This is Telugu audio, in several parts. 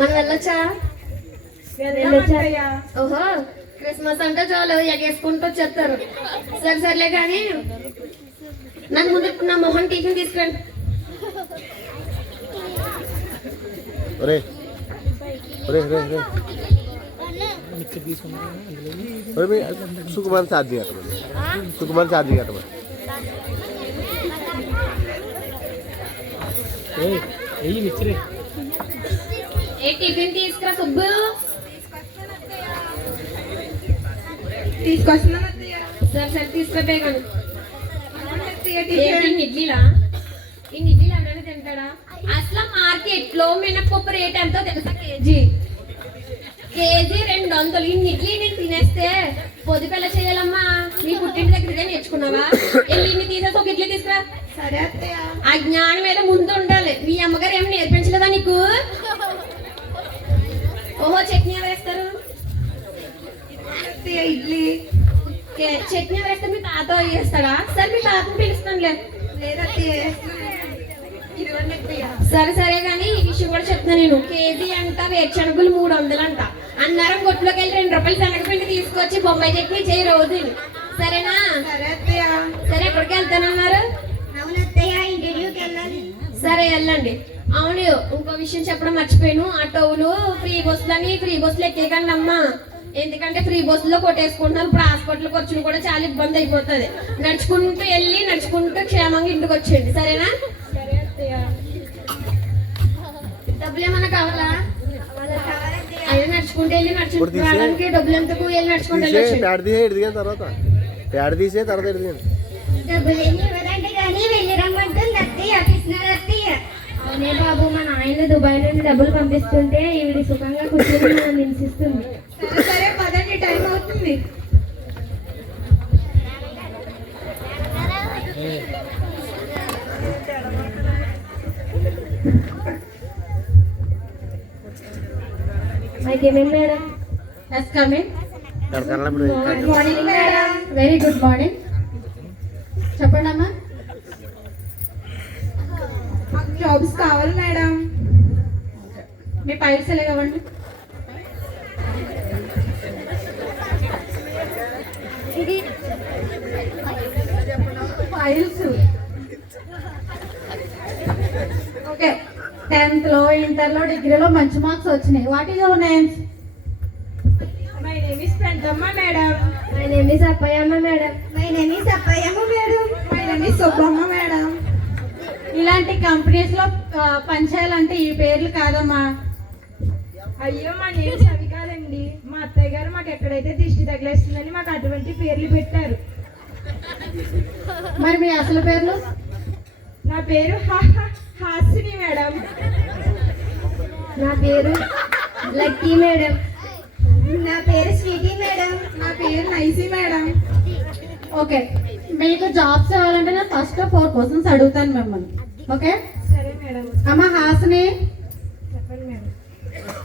మనం వెళ్ళొచ్చా? ఓహో, క్రిస్మస్ అంటే చాలు ఎగేసుకుంటూ వచ్చేస్తారు. సరేలే కానీ నాకు ముందు నా మొహం టిఫిన్ తీసుకురండి. सुकुमार चार्जिंग టిఫిన్ తీసుకురా సుబ్బు. తీసుకొస్తున్నా సరే తీసుకురా బేగాను. ఇడ్లీలా ఇన్ని ఇడ్లీలు ఎవరైనా తింటాడా? అసలు మార్కెట్ లో మినపప్పు రేట్ ఎంతో తెలుసా? కేజీ 200. ఇన్ని ఇడ్లీ నేను తినేస్తే పొద్దుపెల్ల చేయాలమ్మా. నీ పుట్టింటి దగ్గర ఇదే నేర్చుకున్నావా? ఇన్ని తీసేసి ఒక ఇడ్లీ తీసుకురా. సరే అత్తయ్య. ఆ జ్ఞానం ఏదో ముందు ఉండాలి. మీ అమ్మగారు ఏమి నేర్పించలేదా నీకు? ఓహో, చట్నీ ఎవరు వేస్తారు? ఇడ్లీ చట్నీ ఎవరు వేస్తారు? మీ తాత వేస్తాడా? సరే మీ తాతని పిలుస్తానులే. సరే కానీ ఈ విషయం కూడా చెప్తున్నా నేను. కేజీ అంట వేరుశనగులు 300 అంట. అన్నారం కొట్టులోకి వెళ్ళి 2 రూపాయలు శనగపిండి తీసుకొచ్చి బొంబాయి చట్నీ చేయి రోజు. సరేనా? సరే ఎక్కడికి వెళ్తానన్నారు? సరే వెళ్ళండి. అవును, ఇంకో విషయం చెప్పడం మర్చిపోయాను. ఆటోలు ఫ్రీ బస్సులు ఎక్కేయకండి అమ్మా. ఎందుకంటే ఫ్రీ బస్సులో కొట్టేసుకుంటున్నారు. ఇప్పుడు హాస్పిటల్ ఖర్చులు కూడా చాలా ఇబ్బంది అయిపోతుంది. నడుచుకుంటూ వెళ్ళి నడుచుకుంటూ క్షేమంగా ఇంటికి వచ్చేయండి. సరేనా? డబ్బులు ఏమన్నా కావాలా? అదే నడుచుకుంటూ వెళ్ళి నడుచుకుంటే డబ్బులు ఎంతకు వెళ్ళి నడుచుకుంటూ అవునే బాబు, మా నాయన దుబాయ్ నుండి డబ్బులు పంపిస్తుంటే ఈవిడ సుఖంగా కూర్చొని మనం హింసిస్తుంది. సరే పదండి, టైం అవుతుంది. Madam. Morning madam. Very good morning. చెప్పండి అమ్మా. జాబ్స్ కావాలి మేడం. మీ ఫైల్స్ ఎలా కావండి? Files okay. 10th లో, ఇంటర్లో, డిగ్రీలో మంచి మార్క్స్ వచ్చినాయి. What is your names? My name is Pentamma madam. My name is Appayyamma madam. My name is Appayyamma madam. My name is Subbamma madam. ఇలాంటి కంపెనీస్ లో పనిచేయాలంటే ఈ పేర్లు కాదమ్మా. అయ్యో, మా నేమ్స్ అవి కాదండి. మా అత్తయ్య గారు మాకు ఎక్కడైతే దిష్టి తగిలేస్తుందని మాకు అటువంటి పేర్లు పెట్టారు. మరి మీ అసలు పేర్లు? నా పేరు హాసిని మేడం. నా పేరు లక్కీ మేడం. నా పేరు స్వీటీ మేడం. నా పేరు నైసీ మేడం. ఓకే, మీకు జాబ్స్ కావాలంటే నేను ఫస్ట్ 4 క్వశ్చన్స్ అడుగుతాను మిమ్మల్ని. ఓకే? సరే మేడం. అమ్మ హాసిని, చెప్పండి మేడం.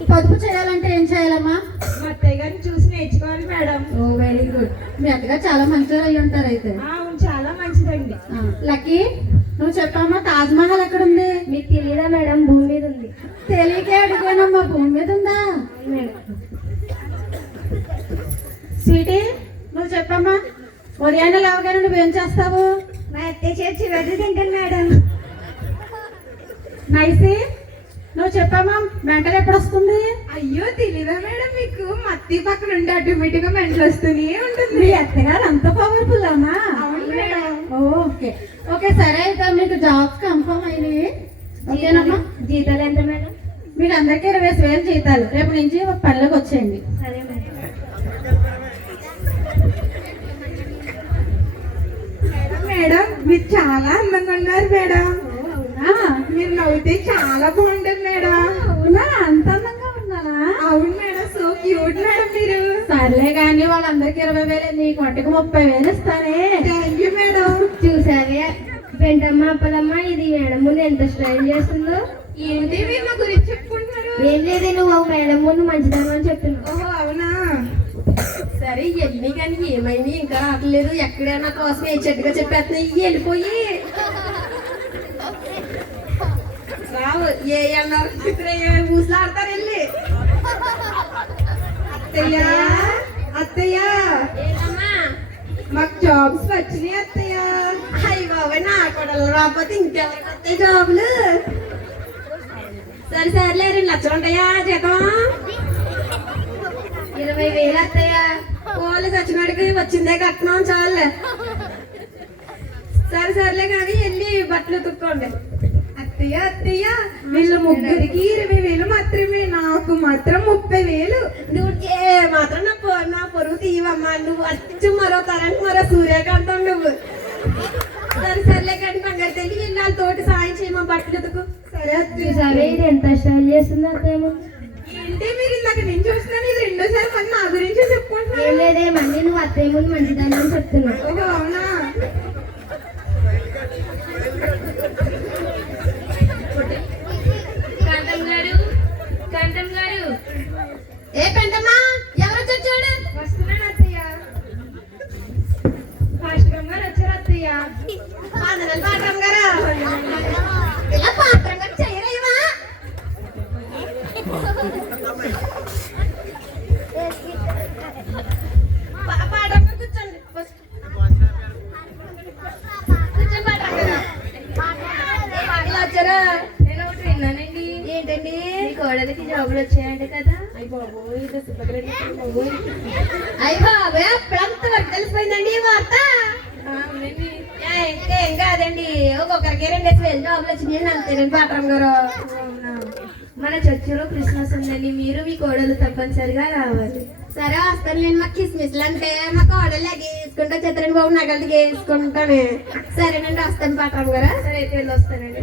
పొదుపు చేయాలంటే ఏం చేయాలమ్మా? మా అత్తయ్య గారిని చూసి నేర్చుకోవాలి మేడం. ఓ వెరీ గుడ్. మీ అత్తగా చాలా మంచిగా అయ్యి ఉంటారు అయితే. అవును, చాలా మంచిదండి. లక్కీ, నువ్వు చెప్పమ్మా, తాజ్ మహల్ ఎక్కడ ఉంది? మీకు తెలియదా మేడం? భూమి మీద ఉంది. తెలియకే అడిగానమ్మా. భూమి మీద ఉందా? స్వీటీ, నువ్వు చెప్పమ్మా, ఉదయాన్నే లేవగానే నువ్వేం చేస్తావు? మా అత్తయ్య చేతి చివరి తింటాను మేడం. నైసి, నువ్వు చెప్పమ్మా, మెంటల్ ఎప్పుడు వస్తుంది? అయ్యో, తెలీదా మేడం మీకు? మా అత్తయ్య పక్కన ఉంటే ఆటోమేటిక్ గా మెంటల్ వస్తూనే ఉంటుంది. మీ అత్తగారు అంత పవర్ఫుల్ అమ్మా? అవును మేడం. ఓకే ఓకే, సరే అయితే మీకు జాబ్స్ కన్ఫర్మ్ అయినాయి. ఓకేనమ్మా? జీతాలు ఎంత మేడం? మీకు అందరికీ 20,000 జీతాలు. రేపు నుంచి పనులకు వచ్చేయండి. సరే మేడం. మేడం, మీరు చాలా అందంగా ఉన్నారు మేడం. అవునా? మీరు నవ్వుతే చాలా బాగుంటుంది మేడం. అవునా? అంత అందంగా ఉన్నానా? అవును మేడం, సో క్యూట్ మేడం మీరు. సర్లే కానీ వాళ్ళందరికి 20,000, నీకు మట్టుకు 30,000 ఇస్తానే. Thank you madam. చూసావే పెంటమ్మ అప్పలమ్మ, ఇది మేడం ముందు ఎంత స్టైల్ చేస్తుందో. ఏంటి మీరు మా గురించి చెప్పుకుంటున్నారు? ఏం లేదు, నువ్వు మేడం ముందు మంచిదాన్ని అని చెప్తున్నావు. ఓహో, అవునా? సరే ఎన్ని కానీ ఏమైంది ఇంకా రావట్లేదు. ఎక్కడైనా కోసం ఏ చెట్టుగా చెప్పేస్తున్నాయి. వెళ్ళిపోయి రావు ఏ అన్నారు ఊసులాడతారు వెళ్ళి. అత్తయ్య అత్తయ్య ఏంటమ్మా మాకు జాబ్స్ వచ్చినాయి అత్తయ్య. అయ్యి బాబాయ్ నా కొడలు రాకపోతే ఇంకెవరికి వస్తాయి జాబులు? సరే సరేలే 2 లక్షలు ఉంటాయా జీతం? 20,000 అత్తయ్య. పోలీ సచ్చినాడికి వచ్చిందే కట్నం చాలులే. సరే సరేలే కానీ వెళ్ళి బట్టలు ఉతుక్కోండి. అత్తయ్య అత్తయ్య వీళ్ళు ముగ్గురికి 20,000 మాత్రమే, నాకు మాత్రం 30,000. నువ్వు ఏ మాత్రం నా పొరుగు తీయవమ్మా. నువ్వు అచ్చు మరో తరానికి మరో సూర్యకాంతం నువ్వు. సరే సర్లే కానీ బంగారు తల్లి వెళ్ళి వాళ్ళ తోటి సాయం చేయమా బట్టలు ఉతుకు. సరే అత్తయ్య. చూసావే ఇది ఎంత స్టైల్ చేస్తుంది అత్తయ్య. ఏంటి మీరు ఇందాక నేను చూస్తున్నాను, ఇది రెండోసారి పని నా గురించే ఏం చెప్పుకుంటున్నాను. లేదే మళ్ళీ నువ్వు అత్తయ్య ముందు మంచిదాన్ని చెప్తున్నా. ఓహో అవునా? కాంతం గారు ఏ పెంటమ్మా ఎవరు చూడు. వస్తున్నాను అత్తయ్య. పాస్టర్ గారు వచ్చారు అత్తయ్య. వందనాలు పాత్రం గారు. ఇలా పాత్రం గారు చేయరేవా? పాత్రం గారు కూర్చోండి. కూర్చోండి పాత్రం గారు. ఇలా వచ్చారా? నేను ఒకటి విన్నానండి. ఏంటండి? మీ కోడలికి జాబులు వచ్చాయంట కదా. అయ్య బాబోయ్ ఇది సుబ్బగరెడ్డి బాబోయ్. అయ్య బాబోయ్ అప్పుడంతా వరకు తెలిసిపోయిందండి ఈ వార్త. అవునండి. ఇంకేం కాదండి, ఒక్కొక్కరికి 2,000 జాబులు వచ్చినాయి అంతేనండి పాత్రం గారు. అవునా. మన చర్చిలో క్రిస్మస్ ఉందండి, మీరు మీ కోడలు తప్పనిసరిగా రావాలి. సరే వస్తాను నేను. మా కిస్మిస్లు అంటే మా కోడలు ఎగేసుకుంటా చిత్రండి బాబు నగలు వేసుకుంటాను. సరేనండి వస్తాను పాత్రం గారు. సరే అయితే వెళ్ళి వస్తానండి.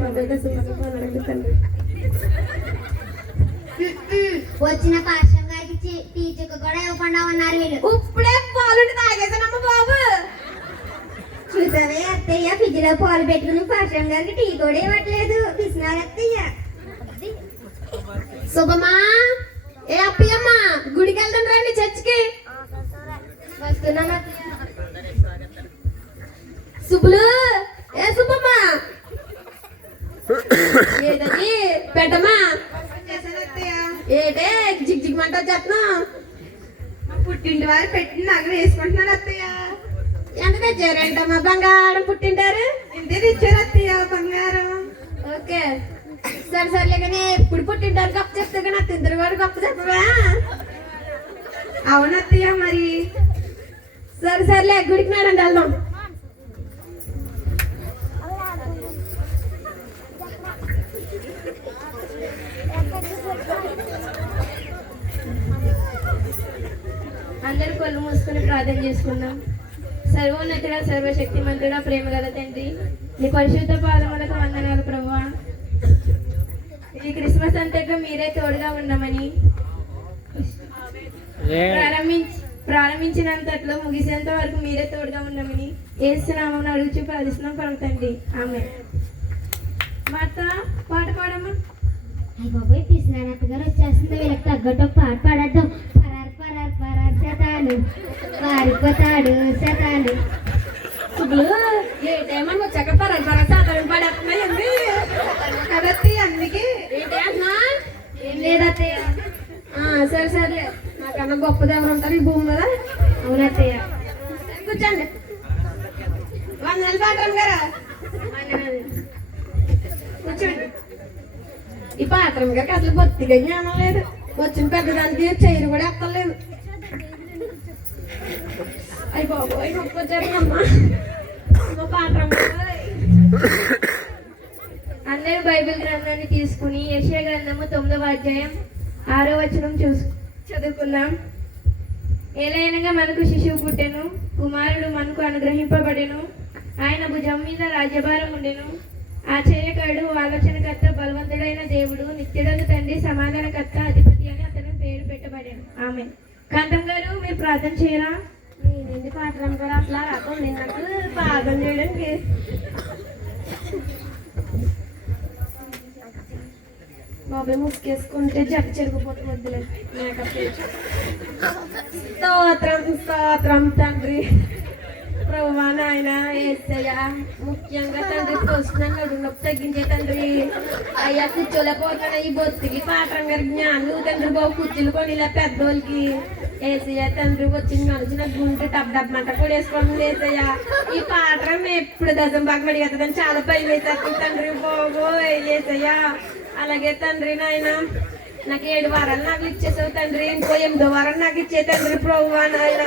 వచ్చిన పాస్టర్ గారికి టీచర్ కూడా ఇవ్వకుండా ఉన్నారు వీళ్ళు. ఇప్పుడే పాలుండి తాగేసానమ్మ బాబు. చూసావే అత్తయ్య ఫ్రిడ్జ్ లో పాలు పెట్టుకుని పాస్టర్ గారికి టీ కూడా ఇవ్వట్లేదు. పిసినారు అత్తయ్య. శుభమా ఏ అప్పయ్యమ్మ గుడికి వెళ్తాను రండి చర్చికి. వస్తున్నాను. శుభులు ఏ శుభమ్మా ఏదని పెట్టమ్మా చేశాను అత్తయ్య. ఏటే జిగ్ జిగ్ మంట వచ్చేస్తున్నా. మా పుట్టింటి వారు పెట్టిన నగలు వేసుకుంటున్నాను అత్తయ్య. ఎంత తెచ్చారేంటమ్మా బంగారం పుట్టింటారు? ఇంతే తెచ్చారు అత్తయ్య బంగారం. ఓకే సరే సర్లే కానీ ఎప్పుడు పుట్టింటారు గొప్ప చెప్తే కానీ నా తిందరు కూడా గొప్ప చెప్పవా? అవును అత్తయ్య మరి. సరే సర్లే గుడికి నాడండి వెళ్దాం. అందరూ కళ్ళు మూసుకుని ప్రార్థన చేసుకుందాం. సర్వోన్నతుడ సర్వశక్తి మంతుడ ప్రేమ గల తండ్రి, నీ పరిశుద్ధ పాదములకు వందనాలు ప్రభువా. ఈ క్రిస్మస్ అంతగా మీరే తోడుగా ఉండమని ప్రారంభించినంతట్లో ముగిసేంత వరకు మీరే తోడుగా ఉండమని ఏస్తున్నామని అడుగుచు ప్రార్థిస్తున్నాం పలుకుతండి. ఆమె మాట పాట పాడమ్మా. అయ్య బాబోయ్ పిసినారు అత్తగారు వచ్చేస్తుంది. వీళ్ళకి తగ్గట్టు ఒక పాట పాడద్దాం. పరార్ పరార్ పరార్ శతాలు పారిపోతాడు శతాలు. శుభులు ఏటేమని వచ్చాక పరసాతరం పడేస్తున్నాయండి కదా అత్తయ్య అందుకే. ఏంటి అన్నా? ఏం లేదత్తయ్య. సరే సరే నాకన్నా గొప్పది ఎవరు ఉంటారు ఈ భూమి మీద? అవునత్తయ్య. కూర్చోండి. వందనాలు పాత్రం గారు. కూర్చోండి. ఈ పాత్రం గారికి అసలు బొత్తిగా జ్ఞానం లేదు. వచ్చిన పెద్దదానికి చైరు కూడా ఎక్కలేదు. అయ్యి బాబోయ్ గొప్ప వచ్చారమ్మా పాత్రం గారు. అందరూ బైబిల్ గ్రంథాన్ని తీసుకుని యెషయా గ్రంథము 9వ అధ్యాయం 6వ వచనం చదువుకుందాం. ఏలైనగా మనకు శిశువు పుట్టెను, కుమారుడు మనకు అనుగ్రహింపబడెను, ఆయన భుజం మీద రాజ్యభారం ఉండెను. ఆశ్చర్యకరుడు, ఆలోచనకర్త, బలవంతుడైన దేవుడు, నిత్యుడగు తండ్రి, సమాధానకర్త, అధిపతి అని అతను పేరు పెట్టబడాను. ఆమె. కాంతం గారు మీరు ప్రార్థన చేయరా? నేనేంటి పాత్రం గారు అట్లా రాకుండా నాకు ప్రార్థన చేయడానికి. బాబాయ్ ముసుకేసుకుంటే జబ్బు చెరిగిపోతుంది వద్దులే మేకప్ చేసి. స్తోత్రం స్తోత్రం తండ్రి ప్రభువా నాయన యేసయ్య. ముఖ్యంగా తండ్రి పోస్తున్నాను నడు నొప్పి తగ్గించే తండ్రి. అయ్యా కూర్చోలేకపోతున్నాను ఈ బొత్తికి పాత్రం గారి జ్ఞానం తండ్రి బాబు కూర్చుని కొని ఇలా పెద్దోళ్ళకి ఏసయ్య తండ్రి వచ్చిన నుంచి నాకు గుంటె టప్ డబ్ మంట కూడా వేసుకోండి ఏసయ్య. ఈ పాత్రం ఎప్పుడు దశం బాగా మడిగేస్తుందని చాలా భయం వేసేస్తుంది తండ్రి బాబో ఏసయ్య. అలాగే తండ్రి నాయన నాకు 7 వారాలు నాకు ఇచ్చేసావు తండ్రి, ఇంకో 8వ వారం నాకు ఇచ్చే తండ్రి ప్రభువా నాయన.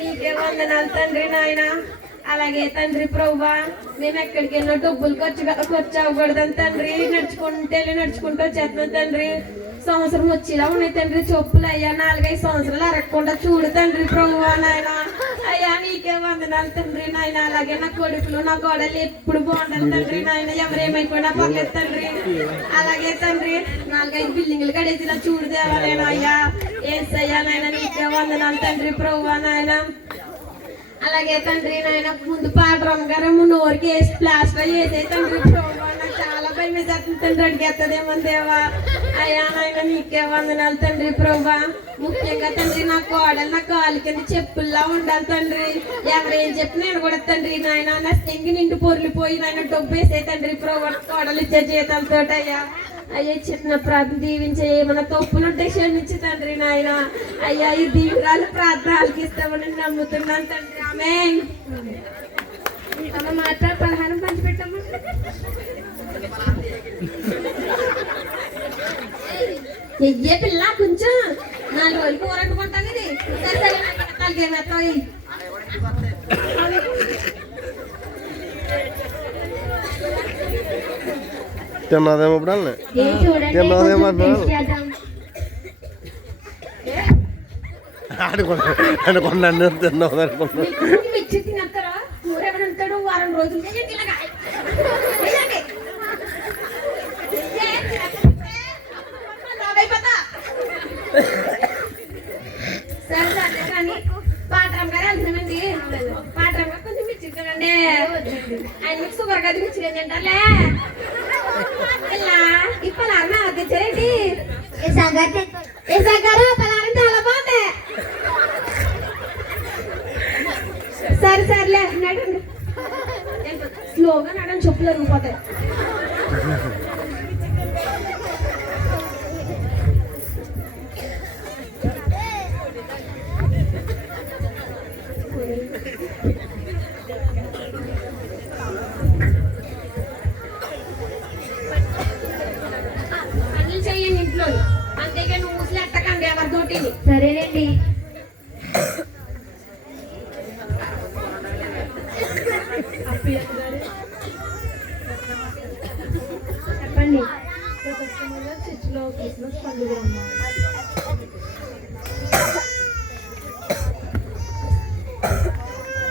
నీకే వందనాలు తండ్రి నాయన. అలాగే తండ్రి ప్రభువా మేము ఎక్కడికి వెళ్ళినా డబ్బులు ఖర్చు అవ్వకూడదని తండ్రి నడుచుకుంటూ వచ్చేస్తున్నాం తండ్రి. సంవత్సరం వచ్చేలా ఉన్నాయి తండ్రి చెప్పులు అయ్యా 4-5 సంవత్సరాలు అరగకుండా చూడు తండ్రి ప్రభువా నాయన. అయ్యా నీకే వందనాలు తండ్రి నాయన. అలాగే నా కొడుకులు నా కోడలు ఎప్పుడు బాగుంటారు తండ్రి నాయన, ఎవరేమైపోయినా పర్లేదు తండ్రి. అలాగే తండ్రి 4-5 బిల్డింగ్లు కడేసిలా చూడు దేవాలైనా అయ్యా ఏసయ్యా నాయన. నీకే వందనాలు తండ్రి ప్రభువా నాయన. అలాగే తండ్రి నాయన ముందు పాటరమ్మ గారు నోరుకి వేసి ప్లాస్టర్ వేసే తండ్రి ప్రభువా. నాకు చాలా భయం వేసేస్తుంది తండ్రి, అడిగేస్తుందేమో దేవా. అయ్యా నాయన నీకే వందనాలు తండ్రి ప్రభువా. ముఖ్యంగా తండ్రి నా కోడలు నా కాలు కింద చెప్పుల్లా ఉండాలి తండ్రి, ఎవరేం చెప్పినా నేను కూడా తండ్రి నాయన. నా సెంగి నిండు పొర్లిపోయి నాయన డబ్బు వేసే తండ్రి ప్రభువా. కోడలు ఇచ్చే జీతాలతో అయ్యా అయ్యా చిన్న ప్రార్థన దీవించే ఏమైనా తప్పులుంటే క్షమించి తండ్రి నాయన. అయ్యా ఈ దీవురాలు ప్రార్థనలకి ఇస్తామని నమ్ముతున్నాను తండ్రి. ఆమేన్. అమ్మ మాత్రం పలహారం పంచిపెట్టమ్మా. ఎయ్యే పిల్ల కొంచెం 4 రోజులు కూర వండుకుంటాను ఇది. సరే సరే నాకేమేస్తావు తిన్నదేమో ఇప్పుడు చూడండి తిన్నదేమో కొంచెం taste చేద్దాం. అనుకున్నా తిన్నావు అనుకున్నా. మిర్చి తినేస్తారా? కూర ఎవరు ఉంటాడు? వారం రోజులు చేయండి ఇలాగా. చేయండి. సరే సరే కానీ పాత్రం గారు వెళ్తున్నామండి. పాత్రం గారు కొంచెం మిర్చి తినండి. ఆయన మీకు షుగర్ కదా మిర్చి తింటారులే. ఇలా ఈ పలారం తెచ్చారండి. ఏ సంగతి ఏ సగారు పలారం చాలా బాగుంది. సరే సరేలే నడండి. స్లోగా నడని చెప్పులు అరిగిపోతాయి. పనులు చెయ్యండి ఇంట్లో, అంతేగా నువ్వు ముసలు ఎట్టకండి ఎవరితోటి. సరేనండి. చెప్పండి. చర్చిలో క్రిస్మస్ పండుగ అమ్మా.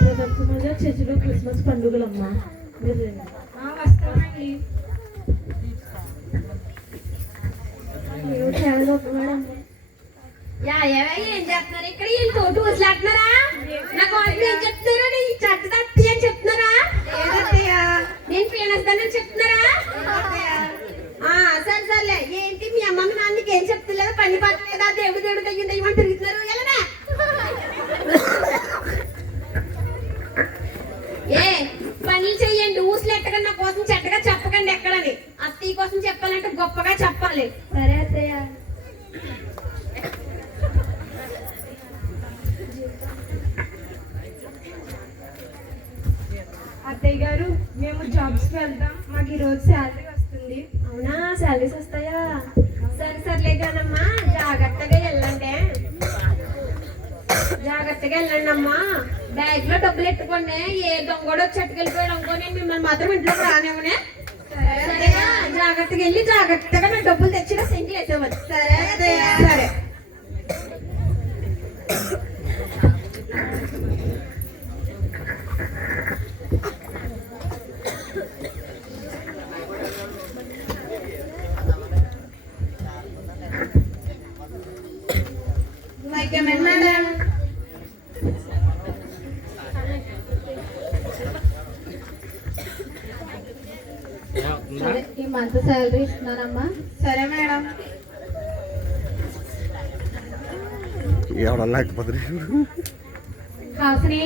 ప్రదర్శనగా చర్చిలో క్రిస్మస్ పండుగలమ్మా. వస్తామండి. చాలా గొప్పవాడమ్మ. ఏం చెప్తున్నారు ఇక్కడ? వీళ్ళు తోటి వదిలేస్తున్నారా? నా కాలేజ్ ఏం చెప్తున్నారు? ఈ చెత్త తప్పి అని చెప్తున్నారా? నేను ఫేమస్ అని చెప్తున్నారా? సరే సర్లే. ఏంటి మీ అమ్మమ్మ నాన్నకి ఏం చెప్తలేదు? పని పట్టలేదా? దేవుడు దేవుడు తగ్గింది ఏమని తిరుగుతున్నారు? ఎలానే ఏ పనులు చెయ్యండి. ఊసులు ఎట్టగా నా కోసం చెట్టగా చెప్పకండి ఎక్కడని. అత్తయ్య కోసం చెప్పాలంటే గొప్పగా చెప్పాలి. సరే అత్తయ్య. అత్తయ్య గారు మేము జాబ్స్కి వెళ్తాం, మాకు ఈరోజు శాలరీ వస్తుంది. అవునా? శాలరీస్ వస్తాయా? సరే సర్లే కానమ్మా జాగ్రత్తగా వెళ్ళండి. జాగ్రత్తగా వెళ్ళండి అమ్మా. బ్యాగ్ లో డబ్బులు ఎట్టుకోండి. ఏ దొంగడు చెట్టుకెళ్ళిపోయాడు అనుకో నేను మిమ్మల్ని మాత్రం ఇంట్లోకి రానివ్వనే. సరేనా? జాగ్రత్తగా వెళ్ళి జాగ్రత్తగా నా డబ్బులు తెచ్చి సెంట్లు వేసేవారు. సరే సరే. మేడం ఈ మంత్ శాలరీ ఇస్తున్నానమ్మా. సరే మేడం. ఎవడ లేకపోతే హాసిని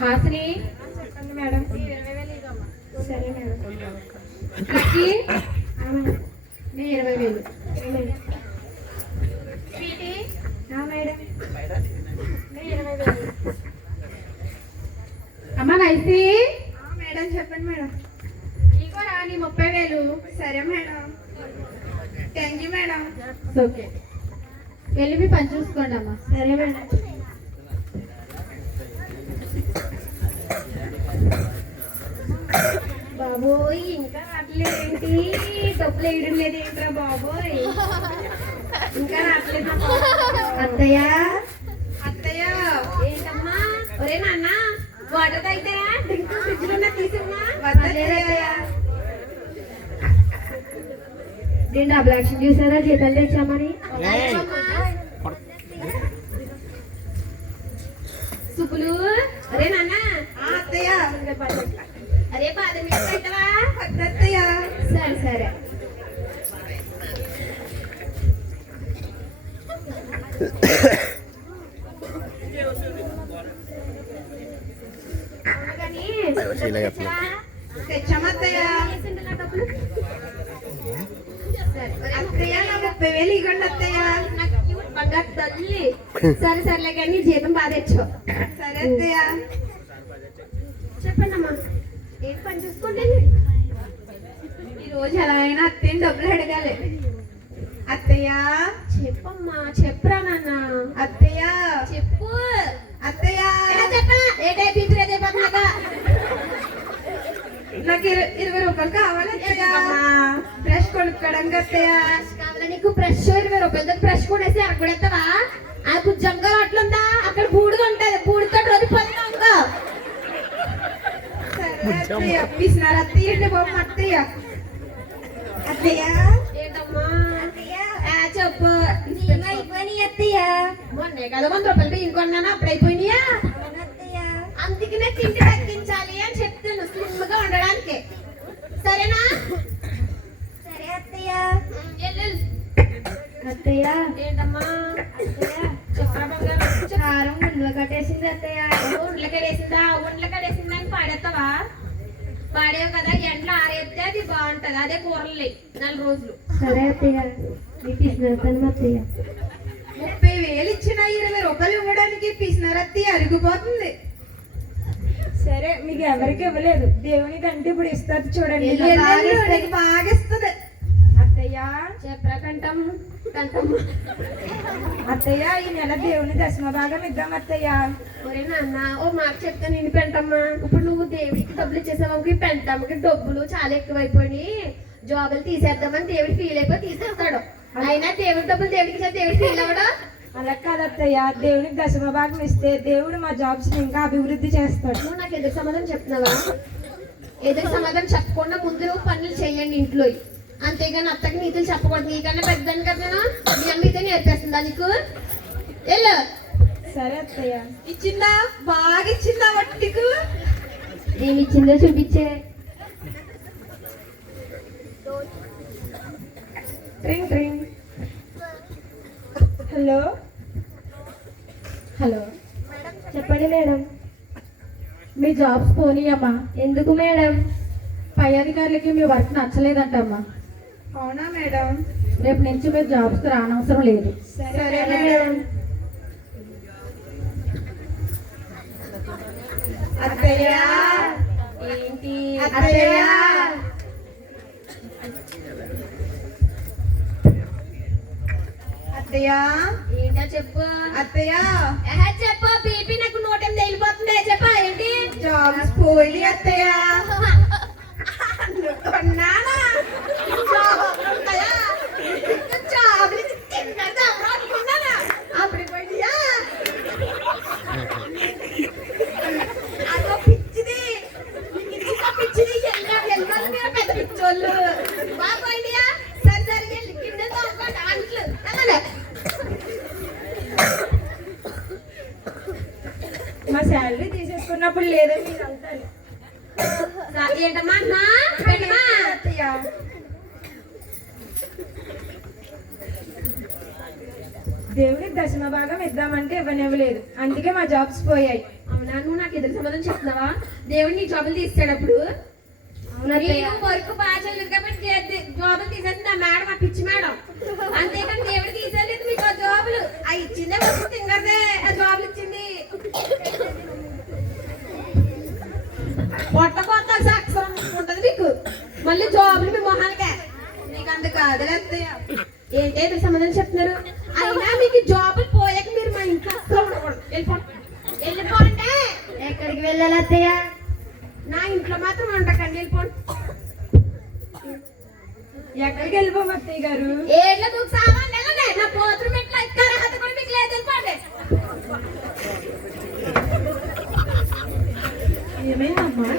హాసిని చెప్పండి మేడం. సరే మేడం. లక్కీ, నీ 20,000. సరే madam. Thank you madam. Okay, వెళ్ళి మీ పని చూసుకోండి అమ్మా. సరే మేడం. బాబోయ్ ఇంకా రావట్లేదేంటి? డబ్బులు వేయడం లేదు ఏంట్రా బాబోయ్, ఇంకా రావట్లేదు. అత్తయ్య అత్తయ్య ఏంటమ్మా? ఒరే నాన్న వాటర్ అయితే డ్రింక్ ఫ్రిడ్జ్ లో తీసుకున్నా. నేను డబుల్ యాక్షన్ చూసారా జీతాలు తెచ్చామని. సుబ్బులు అరే నాన్న. అత్తయ్య అరే బాదం మిల్క్ పెట్టవా? అత్తయ్య. సరే సరే. తెచ్చామత్తయ్య. అత్తయ్య నా 30,000 ఇవ్వండి అత్తయ్య. బంగారు తల్లి. సరే సర్లే కానీ జీతం బాగా తెచ్చు. సరే అత్తయ్య. చెప్పండి అమ్మా, ఏం పని చూసుకోండి. ఈ రోజు ఎలా అయినా అత్తయ్యని డబ్బులు అడగాలి. అత్తయ్య చెప్పమ్మా, చెప్పురా నాన్న. అత్తయ్య చెప్పు. అత్తయ్య చెప్పా ఏ టైప్ ఇద్దరు అయిపోతున్నాక. నాకు 20 రూపాయలు కావాలి అత్తయ్య. బ్రష్ కొనుక్కోడానికి అత్తయ్య. కావాలా నీకు? ఫ్రెష్ 20 రూపాయలతో ఫ్రెష్ కొనేసి అక్కడ కొడేస్తావా? ఆ కుజ్జంగా అట్లుందా? అక్కడ బూడిగా ఉంటది, బూడితో రోజు పొందా ఇంకా. సరే అత్తయ్య. పిసినారు అత్తయ్య అండి బాబు. అత్తయ్య అత్తయ్య ఏంటమ్మా? అత్తయ్య చెప్పు. అయిపోయినాయి అత్తయ్య. మొన్నే కదా 100 రూపాయలు బియ్యం కొన్నాను, అప్పుడు అయిపోయినాయా? అత్తయ్య అందుకనే తిండి తగ్గించాలి అని చెప్తాను, స్లిమ్ గా ఉండడానికి. సరేనా? సరే అత్తయ్య. వెళ్ళు. అత్తయ్య ఏంటమ్మా? అత్తయ్య చెప్పరా బంగారం? కారం ముందులో కట్టేసింది అత్తయ్య. ఒండ్లకడేసిందా? ఒండ్లకడేసిందా అని పాడేస్తావా? పాడేవు కదా, ఎండలో ఆరేస్తే అది బాగుంటది. అదే కూరలు 4 రోజులు. సరే అత్తయ్య, మీకు తీసుకెళ్తాను అత్తయ్య. 30,000 ఇచ్చిన 20 రూపాయలు ఇవ్వడానికి పిసినారు అత్తయ్య అరిగిపోతుంది. సరే మీకు ఎవరికి ఇవ్వలేదు, దేవునికి అంటే ఇప్పుడు ఇస్తారు చూడండి. బాగా ఇస్తుంది అత్తయ్య. చెప్పరా కంఠం కంఠం. అత్తయ్య ఈ నెల దేవుని దశమ భాగం ఇద్దాం అత్తయ్య. ఒరే నాన్న ఓ మాట చెప్తా నేను పెంటమ్మా. ఇప్పుడు నువ్వు దేవుడికి డబ్బులు ఇచ్చేసావు, పెంటమ్మకి డబ్బులు చాలా ఎక్కువైపోయి జాబులు తీసేద్దామని దేవుడు ఫీల్ అయిపోయి తీసేస్తాడు. అయినా దేవుడి డబ్బులు దేవుడికి ఇచ్చే దేవుడు ఫీల్ అవ్వడా? అలా కాదు అత్తయ్య, దేవునికి దశమ భాగం ఇస్తే దేవుడు మా జాబ్స్ ఇంకా అభివృద్ధి చేస్తాడు. నువ్వు నాకు ఎదురు సమాధానం చెప్తున్నావా? ఎదురు సమాధానం చెప్పకుండా ముందు నువ్వు పనులు చేయండి ఇంట్లో. అంతేగాని అత్తకి నీతులు చెప్పకూడదు. నీకన్నా పెద్దాను కదా నేను. మీ అమ్మ అయితే నేర్పేస్తుందా నీకు? వెళ్ళు. సరే అత్తయ్య. ఇచ్చిందా? బాగా ఇచ్చిందా వట్టికు? ఏమి ఇచ్చిందో చూపించే. ట్రింగ్ ట్రింగ్. హలో హలో, చెప్పండి మేడం. మీ జాబ్స్ పోనీయమ్మా. ఎందుకు మేడం? పై అధికారులకి మీ వర్క్ నచ్చలేదంటమ్మా. అవునా మేడం? రేపు నుంచి మీరు జాబ్స్కి రానవసరం లేదు. సరే మేడం. అత్తయ్య ఏంటి? అత్తయ్య అత్తయ్య ఏంటో చెప్పు. అత్తయ్య చెప్పు. బీపీ నాకు 108 వెళ్ళిపోతుంది. చెప్పా ఏంటి? జాబ్స్ పోయి అత్తయ్య. కొన్నానా? జాబులు ఉంటాయా? జాబులు తిన్నది ఎవరో అనుకున్నానా? అప్పుడు పోయినాయా? అదో పిచ్చిది, పిచ్చిది వెళ్ళాలి మీరు పెద్ద పిచ్చోళ్ళు. బాగుపోయినాయా? సరే సరే వెళ్ళి కింద తోడుకోండి అంట్లు. మా శాలరీ తీసేసుకున్నప్పుడు లేదా మీరు అవుతారు ఏంటమ్మా అన్నా? పెట్టమా? అత్తయ్య. దేవునికి దశమ భాగం ఇద్దామంటే ఇవ్వనివ్వలేదు, అందుకే మా జాబ్స్ పోయాయి. అవునా? నువ్వు నాకు ఎదురు సమాధానం చెప్తున్నావా? దేవుడు నీ జాబులు తీస్తాడప్పుడు వర్క్ బాగా చేయలేదు కాబట్టి జాబులు తీసేసింది ఆ మేడం, ఆ పిచ్చి మేడం. అంతేకాని దేవుడు తీసేలేదు మీకు ఆ జాబులు. ఆ ఇచ్చిందే వచ్చి తింగరదే ఆ జాబులు ఇచ్చింది. పొట్ట కొత్త అక్షరం ఉంటది మీకు, మళ్ళీ జాబులు మీ మొహాలకే. నీకు అంత కాదులే అత్తయ్య. ఏంటి ఎదురు సమాధానం చెప్తున్నారు? అయినా మీకు జాబులు పోయాక మీరు మా ఇంట్లో అస్సలు ఉండకూడదు. వెళ్ళిపోండి. ఎక్కడికి వెళ్ళాలి అత్తయ్య? నా ఇంట్లో మాత్రం ఉండకండి, వెళ్ళిపోండి. ఎక్కడికి వెళ్ళిపోము అత్తయ్య గారు? ఏళ్ళ దూకు సామాన్ వెళ్ళండి. నా పోతురు మెట్ల ఎక్క అర్హత కూడా మీకు లేదు, వెళ్ళిపోండి. ఏమైందమ్మా?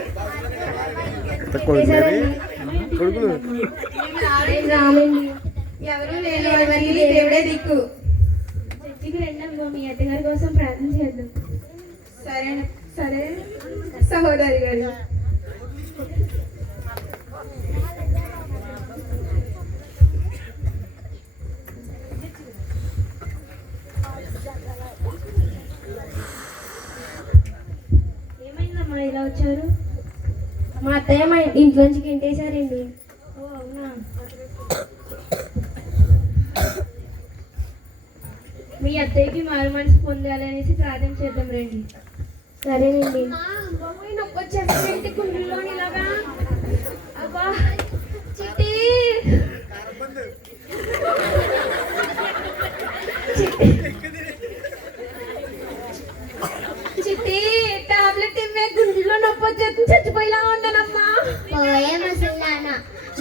కొడుకు రామండి. ఎవరు లేని వాడిని దేవుడే దిక్కు. చర్చికి వెళ్ళాము, మీ అత్తగారి కోసం ప్రార్థన చేద్దాం. సరే సహోదరి గారు. ఏమైందమ్మా ఇలా వచ్చారు? మా అత్తయ్య మా ఇంట్లోంచి గింటేశారండి. ఓ అవునా? మీ అత్తయ్యకి మారు మనసు పొందాలనేసి ప్రార్థన చేద్దాం రండి. సరేనండి. బాబోయ్, నొప్పి వచ్చేస్తుంది గుండెల్లోని ఇలాగా. అబ్బా చిట్టి చిట్టి టాబ్లెట్ ఇవ్వే, గుండెల్లో నొప్పి వచ్చేస్తుంది, చచ్చిపోయేలా ఉన్నానమ్మా. పోయే ముసలాన్న,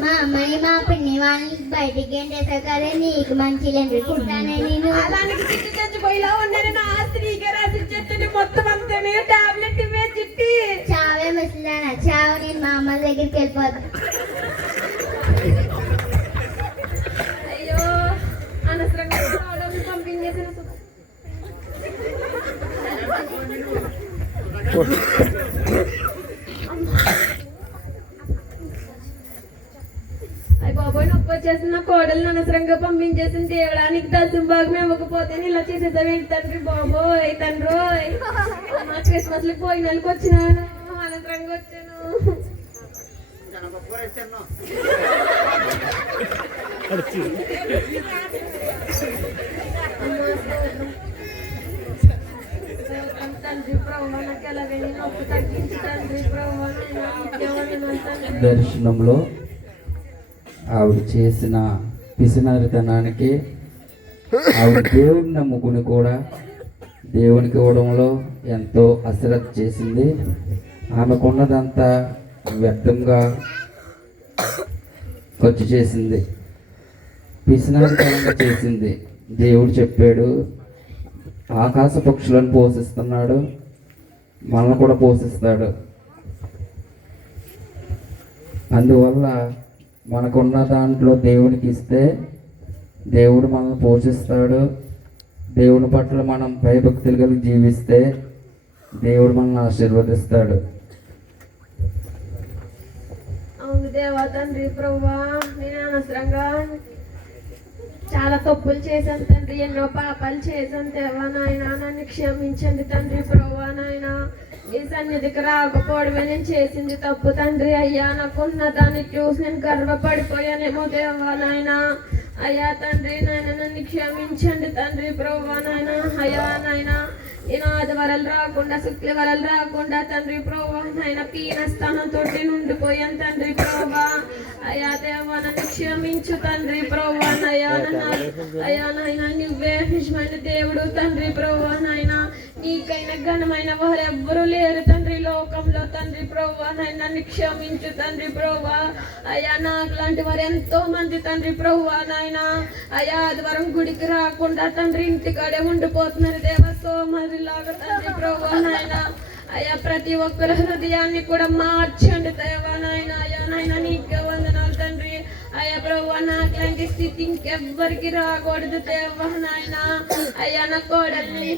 మా అమ్మని మా పిన్ని వాళ్ళని బయటికి ఎండేసావు కదా, నీకు మంచి పుట్టానే నేను. అలానికి చిట్టి చచ్చిపోయేలా ఉన్నాను. నా ఆస్తి నీకే రాసి చెప్తుంది మొత్తం అంతనే. టాబ్లెట్ ఇవ్వే చిట్టి. చావే ముసలాన్న, చావు, నేను మా అమ్మ దగ్గరికి వెళ్ళిపోతా. అయ్యో, అనవసరంగా ఆడోళ్ళు పంపించేసిన. అయ్య బాబోయ్, నొప్పి వచ్చేసిన కోడలు అనవసరంగా పంపించేసిన. దేవుడానికి దశం భాగం ఇవ్వకపోతే ఇలా చేసేదావేంటి తండ్రి? బాబోయ్ తండ్రోయ్, క్రిస్మస్ లకు పోయిన నెలకు వచ్చినాను, అనవసరంగా వచ్చాను. తండ్రి ప్రభు, నాకు ఎలాగైనా నొప్పి తగ్గించి తండ్రి ప్రభు. దర్శనంలో ఆవిడ చేసిన పిసినారితనానికి ఆవిడ దేవుడిని నమ్ముకుని కూడా దేవునికి ఇవ్వడంలో ఎంతో అశ్రద్ధ చేసింది. ఆమెకున్నదంతా వ్యర్థంగా ఖర్చు చేసింది, పిసినారితనంగా చేసింది. దేవుడు చెప్పాడు, ఆకాశ పక్షులను పోషిస్తున్నాడు, మనల్ని కూడా పోషిస్తాడు. అందువల్ల మనకున్న దాంట్లో దేవునికి ఇస్తే దేవుడు మనల్ని పోషిస్తాడు. దేవుని పట్ల మనం భయభక్తులు కలిగి జీవిస్తే దేవుడు మనల్ని ఆశీర్వదిస్తాడు. అవును దేవా తండ్రి ప్రభువా, నేను అనవసరంగా చాలా తప్పులు చేశాను తండ్రి, ఎన్నో పాపాలు చేశాను దేవా. నాయన నన్ను క్షమించండి తండ్రి ప్రభువా. నాయన ఈ సన్నిధికి రాకపోవడమే నేను చేసింది తప్పు తండ్రి. అయ్యా, నాకున్న దాన్ని చూసి నేను గర్వపడిపోయానేమో దేవా. నాయన అయ్యా తండ్రి, నాయన నన్ను క్షమించండి తండ్రి ప్రభువా. నాయన అయ్యా నాయన, నేను ఆదివారాలు రాకుండా శుక్రవారాలు రాకుండా తండ్రి ప్రభువా నాయన పీనస్థానంతో ఉండిపోయాను తండ్రి ప్రభువా. అయ్యా దేవా, నన్ను క్షమించు తండ్రి ప్రభువా. అయ్యా అయ్యా నాయన, నువ్వే నిజమైన దేవుడు తండ్రి ప్రభువా. నాయన నీకైనా ఘనమైన వారు ఎవ్వరూ లేరు తండ్రి లోకంలో తండ్రి ప్రభువా. నాయన నన్ను క్షమించు తండ్రి ప్రభువా. అయ్యా, నాకు లాంటి వారు ఎంతో మంది తండ్రి ప్రభువా. నాయన అయ్యా, ఆదివారం గుడికి రాకుండా తండ్రి ఇంటికాడే ఉండిపోతున్నారు దేవా, సోమరిలాగా తండ్రి ప్రభువా. నాయన అయ్యా, ప్రతి ఒక్కరి హృదయాన్ని కూడా మార్చండి దేవా. నాయన అయ్యా నాయన, నీకే వందనాలు తండ్రి. అయ్యా ప్రభువా, నాకు లాంటి స్థితి ఇంకెవ్వరికి రాకూడదు దేవా. నాయన అయ్యా, నా కోడల్ని